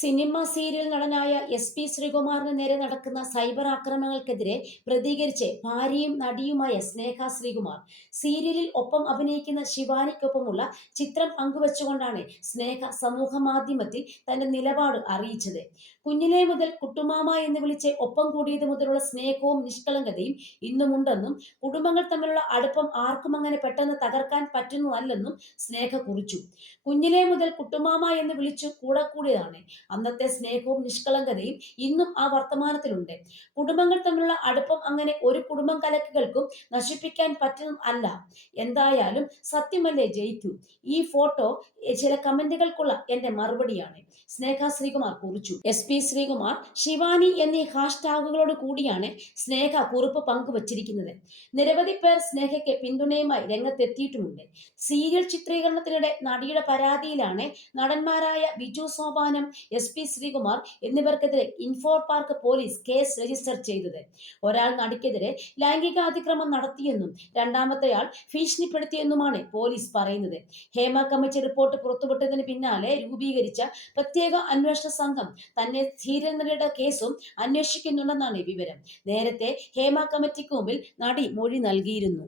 Cinema serial നടനായ S P ശ്രീകുമാറിന് നേരെ നടക്കുന്ന സൈബർ ആക്രമണങ്ങൾക്കെതിരെ പ്രതികരിച്ച് ഭാര്യയും നടിയുമായ സ്നേഹ ശ്രീകുമാർ. സീരിയലിൽ ഒപ്പം അഭിനയിക്കുന്ന ശിവാനിക്കൊപ്പമുള്ള ചിത്രം പങ്കുവച്ചുകൊണ്ടാണ് സ്നേഹ സമൂഹ മാധ്യമത്തിൽ തന്റെ നിലപാട് അറിയിച്ചത്. കുഞ്ഞിലെ മുതൽ കുട്ടുമാമ എന്ന് വിളിച്ച് ഒപ്പം കൂടിയത് മുതലുള്ള സ്നേഹവും നിഷ്കളങ്കതയും ഇന്നുമുണ്ടെന്നും കുടുംബങ്ങൾ തമ്മിലുള്ള അടുപ്പം ആർക്കും അങ്ങനെ പെട്ടെന്ന് തകർക്കാൻ പറ്റുന്നതല്ലെന്നും സ്നേഹ കുറിച്ചു. കുഞ്ഞിലെ മുതൽ കുട്ടുമാമ എന്ന് വിളിച്ചു കൂടെ കൂടിയതാണ്. അന്നത്തെ സ്നേഹവും നിഷ്കളങ്കതയും ഇന്നും ആ വർത്തമാനത്തിലുണ്ട്. കുടുംബങ്ങൾ തമ്മിലുള്ള അടുപ്പം അങ്ങനെ ഒരു കുടുംബം കലക്കുകൾക്കും നശിപ്പിക്കാൻ പറ്റുന്ന അല്ല. എന്തായാലും സത്യമല്ലേ ജയിക്കൂ? ഈ ഫോട്ടോ ചില കമന്റുകൾക്കുള്ള എന്റെ മറുപടിയാണ്. സ്നേഹ ശ്രീകുമാർ കുറിച്ചു. എസ് പി ശ്രീകുമാർ ശിവാനി എന്നീ ഹാഷ്ടാഗുകളോട് കൂടിയാണ് സ്നേഹ കുറിപ്പ് പങ്കുവച്ചിരിക്കുന്നത്. നിരവധി പേർ സ്നേഹയ്ക്ക് പിന്തുണയുമായി രംഗത്തെത്തിയിട്ടുമുണ്ട്. സീരിയൽ ചിത്രീകരണത്തിനിടെ നടിയുടെ പരാതിയിലാണ് നടന്മാരായ ബിജു സോപാനം എസ് പി ശ്രീകുമാർ എന്നിവർക്കെതിരെ info park police case register ചെയ്തത്. ഒരാൾ നടിക്കെതിരെ ലൈംഗികാതിക്രമം നടത്തിയെന്നും രണ്ടാമത്തെയാൾ ഭീഷണിപ്പെടുത്തിയെന്നുമാണ് പോലീസ് പറയുന്നത്. ഹേമ കമ്മിറ്റി റിപ്പോർട്ട് പുറത്തുവിട്ടതിന് പിന്നാലെ രൂപീകരിച്ച പ്രത്യേക അന്വേഷണ സംഘം തന്നെ സീരിയൽ കേസും അന്വേഷിക്കുന്നുണ്ടെന്നാണ് വിവരം. നേരത്തെ ഹേമ കമ്മിറ്റിക്ക് മുമ്പിൽ നടി മൊഴി നൽകിയിരുന്നു.